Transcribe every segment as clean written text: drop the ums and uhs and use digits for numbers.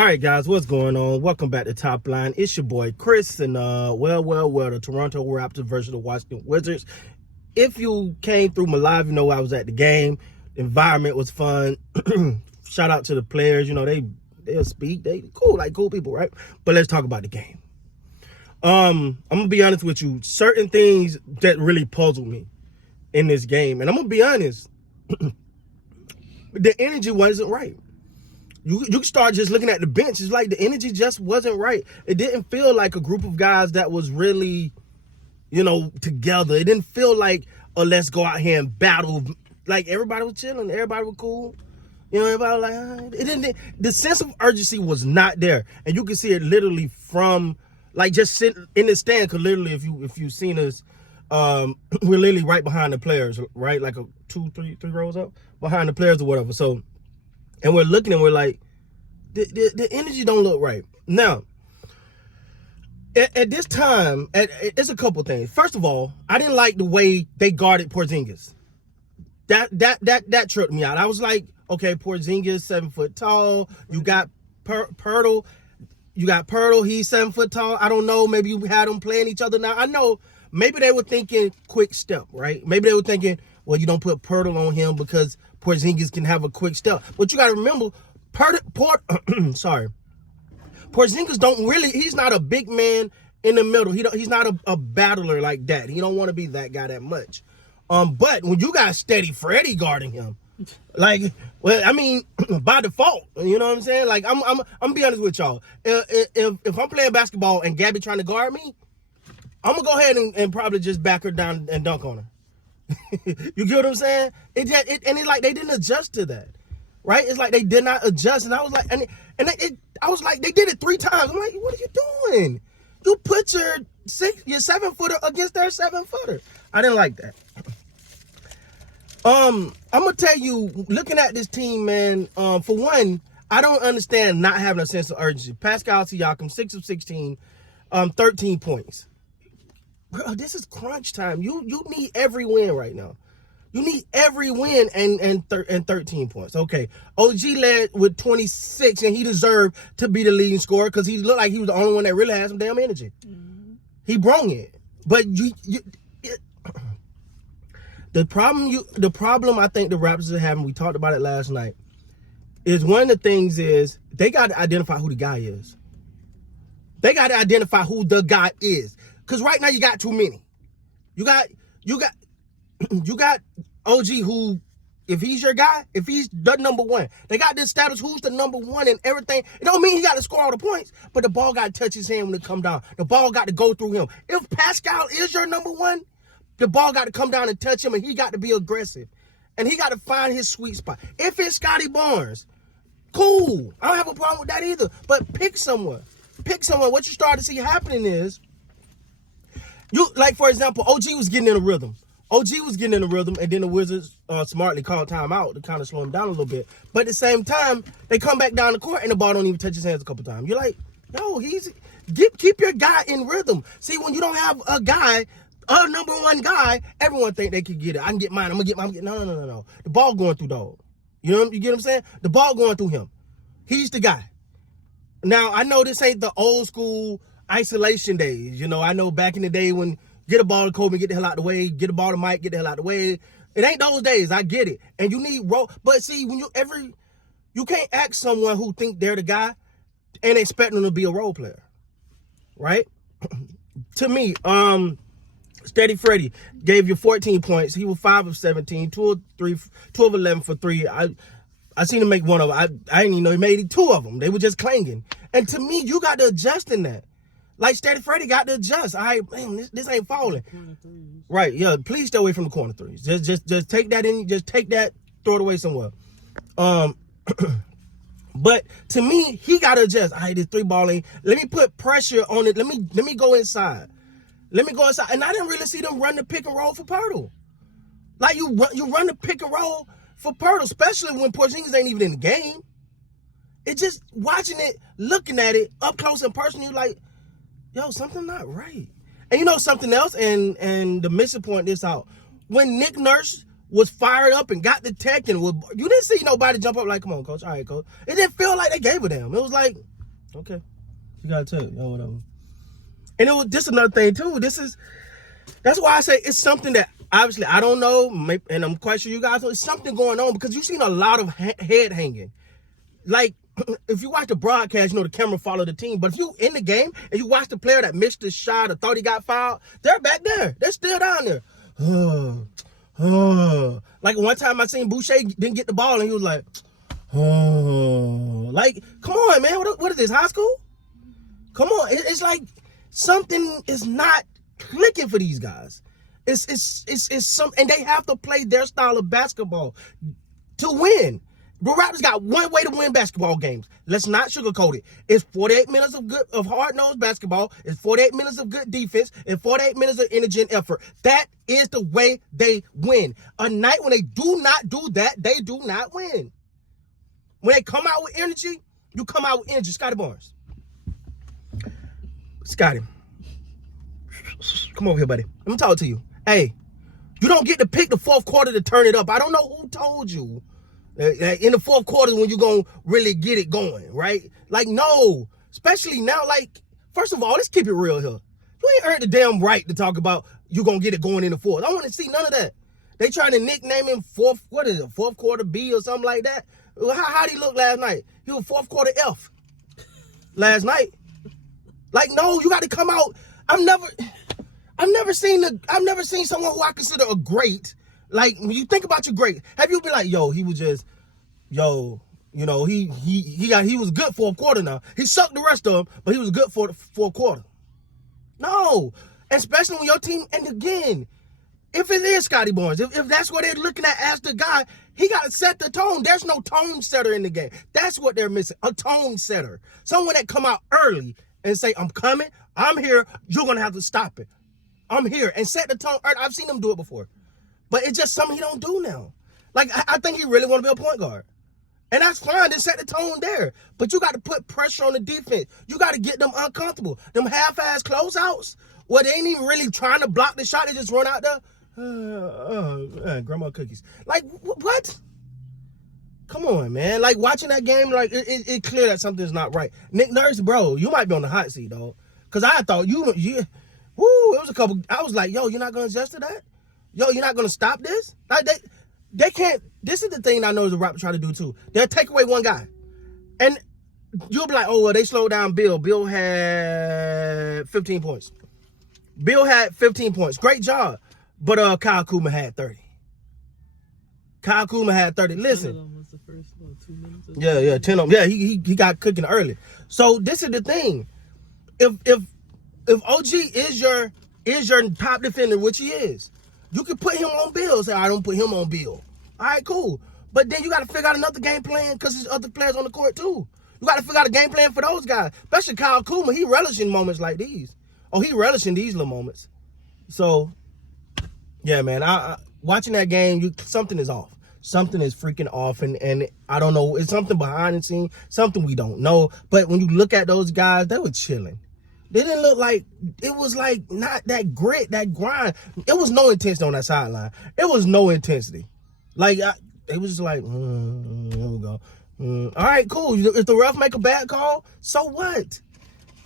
All right, guys, what's going on? Welcome back to Top Line. It's your boy Chris, and the Toronto Raptors versus the Washington Wizards. If you came through my live, you know I was at the game. The environment was fun. Shout out to the players. You know they'll speak. They cool people, right? But let's talk about the game. I'm gonna be honest with you. Certain things that really puzzled me in this game, and I'm gonna be honest. The energy wasn't right. You start just looking at the bench. It's like the energy just wasn't right. It didn't feel like a group of guys that was really, together. It didn't feel like, let's go out here and battle. Like, everybody was chilling. Everybody was cool. Everybody was like, it didn't. The sense of urgency was not there. And you can see it literally from, like, just sitting in the stand. Because literally, if you've seen us, we're literally right behind the players, right? Like three rows up behind the players or whatever. So, and we're looking and we're like, the energy don't look right. Now, at this time, it's a couple things. First of all, I didn't like the way they guarded Porzingis. That tripped me out. I was like, okay, Porzingis 7 foot tall. You got Pirtle. You got Pirtle. He's 7 foot tall. I don't know. Maybe you had them playing each other. Now I know maybe they were thinking quick step, right? Maybe they were thinking, well, you don't put Pirtle on him because Porzingis can have a quick step. But you got to remember, Porzingis he's not a big man in the middle. He's not a battler like that. He don't want to be that guy that much. But when you got Steady Freddy guarding him, like, well, I mean, by default, you know what I'm saying? Like, I'm gonna be honest with y'all. If I'm playing basketball and Gabby trying to guard me, I'm gonna go ahead and probably just back her down and dunk on her. You get what I'm saying? It's like they didn't adjust to that, right? It's like they did not adjust, and I was like, I was like, they did it 3 times. I'm like, what are you doing? You put your 7-footer against their 7-footer. I didn't like that. I'm gonna tell you, looking at this team, man. For one, I don't understand not having a sense of urgency. Pascal Siakam, 6 of 16, 13 points. Bro, this is crunch time. You need every win right now. You need every win and 13 points. Okay, OG led with 26, and he deserved to be the leading scorer because he looked like he was the only one that really had some damn energy. Mm-hmm. He brung it, but the problem I think the Raptors are having. We talked about it last night. Is one of the things is they got to identify who the guy is. They got to identify who the guy is. Because right now you got too many. You got OG who, if he's your guy, if he's the number one, they got to establish who's the number one and everything. It don't mean he got to score all the points, but the ball got to touch his hand when it come down. The ball got to go through him. If Pascal is your number one, the ball got to come down and touch him, and he got to be aggressive. And he got to find his sweet spot. If it's Scotty Barnes, cool. I don't have a problem with that either. But pick someone. What you start to see happening is, for example, OG was getting in a rhythm. And then the Wizards smartly called timeout to kind of slow him down a little bit. But at the same time, they come back down the court and the ball don't even touch his hands a couple times. You're like, yo, keep your guy in rhythm. See, when you don't have a number one guy, everyone think they can get it. I can get mine. I'm gonna get mine. No. The ball going through dog. You get what I'm saying? The ball going through him. He's the guy. Now, I know this ain't the old school isolation days. I know back in the day when get a ball to Kobe, get the hell out the way, get a ball to Mike, get the hell out the way. It ain't those days. I get it. And you need role. But see, when you can't ask someone who think they're the guy and expect them to be a role player. Right? To me, Steady Freddy gave you 14 points. He was 5 of 17, 2 of 11 for 3. I seen him make one of them. I didn't even know he made 2 of them. They were just clanging. And to me, you got to adjust in that. Like Steady Freddy got to adjust. This ain't falling. Right, yeah. Please stay away from the corner threes. Just take that in. Just take that, throw it away somewhere. But to me, he got to adjust. This 3-ball. Let me put pressure on it. Let me go inside. And I didn't really see them run the pick and roll for Pirtle. Like, you run the pick and roll for Pirtle, especially when Porzingis ain't even in the game. It just, watching it, looking at it, up close and personal, you're like, yo, something not right. And you know something else, and the missing point this out. When Nick Nurse was fired up and got the tech, and you didn't see nobody jump up like, come on, coach. All right, coach. It didn't feel like they gave a damn. It was like, okay, you got to tell whatever. And it was just another thing too. That's why I say it's something that obviously I don't know, and I'm quite sure you guys know. It's something going on because you've seen a lot of head hanging. Like, if you watch the broadcast, the camera follow the team. But if you in the game and you watch the player that missed the shot or thought he got fouled, they're back there. They're still down there. Like one time I seen Boucher didn't get the ball and he was like, like, come on, man. What is this, high school? Come on. It's like something is not clicking for these guys. It's some, and they have to play their style of basketball to win. The Raptors got one way to win basketball games. Let's not sugarcoat it. It's 48 minutes of hard-nosed basketball. It's 48 minutes of good defense and 48 minutes of energy and effort. That is the way they win. A night when they do not do that, they do not win. When they come out with energy, you come out with energy. Scotty Barnes. Scotty. Come over here, buddy. Let me talk to you. Hey, you don't get to pick the fourth quarter to turn it up. I don't know who told you. In the fourth quarter when you're going to really get it going, right? Like, no. Especially now, like, first of all, let's keep it real here. You ain't earned the damn right to talk about you going to get it going in the fourth. I want to see none of that. They trying to nickname him fourth quarter B or something like that. How did he look last night? He was fourth quarter F last night. Like, no, you got to come out. I've never seen someone who I consider a great. Like, when you think about your great, have you been like, yo, he was just, he was good for a quarter now. He sucked the rest of them, but he was good for a quarter. No. Especially when your team, and again, if it is Scotty Barnes, if that's what they're looking at as the guy, he got to set the tone. There's no tone setter in the game. That's what they're missing, a tone setter. Someone that come out early and say, I'm coming, I'm here, you're going to have to stop it. I'm here, and set the tone. I've seen him do it before. But it's just something he don't do now. Like, I think he really want to be a point guard. And that's fine. Then set the tone there. But you got to put pressure on the defense. You got to get them uncomfortable. Them half-ass closeouts where they ain't even really trying to block the shot. They just run out there. Grandma cookies. Like, what? Come on, man. Like, watching that game, like, it clear that something's not right. Nick Nurse, bro, you might be on the hot seat, dog. Because I thought it was a couple. I was like, yo, you're not going to adjust to that? Yo, you're not going to stop this? Like, they can't. This is the thing I know the Raptors try to do, too. They'll take away one guy. And you'll be like, oh, well, they slowed down Bill. Bill had 15 points. Bill had 15 points. Great job. But Kyle Kuzma had 30. Kyle Kuzma had 30. Listen. Was the first, 2 minutes? Yeah, 10 of them. Yeah, he got cooking early. So this is the thing. If OG is your top defender, which he is, you can put him on Bill. Say, I don't put him on Bill. All right, cool. But then you got to figure out another game plan because there's other players on the court too. You got to figure out a game plan for those guys. Especially Kyle Kuzma. He relishing moments like these. Oh, he relishing these little moments. So, yeah, man. I watching that game, something is off. Something is freaking off. And I don't know. It's something behind the scenes. Something we don't know. But when you look at those guys, they were chilling. They didn't look like, it was like not that grit, that grind. It was no intensity on that sideline. It was no intensity. Like, it was just like, here we go. All right, cool. If the ref make a bad call, so what?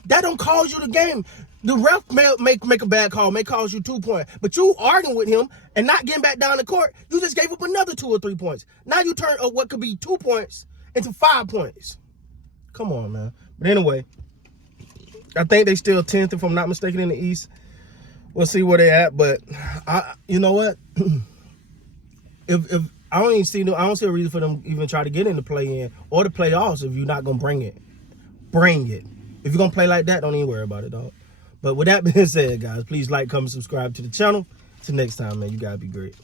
That don't cause you the game. The ref may make a bad call, may cause you 2 points. But you arguing with him and not getting back down the court, you just gave up another 2 or 3 points. Now you turn what could be 2 points into 5 points. Come on, man. But anyway, I think they still 10th, if I'm not mistaken, in the East. We'll see where they at, but you know what? If I don't see a reason for them even try to get in the play-in or the playoffs if you're not gonna bring it. Bring it. If you're gonna play like that, don't even worry about it, dog. But with that being said, guys, please like, comment, subscribe to the channel. Till next time, man, you gotta be great.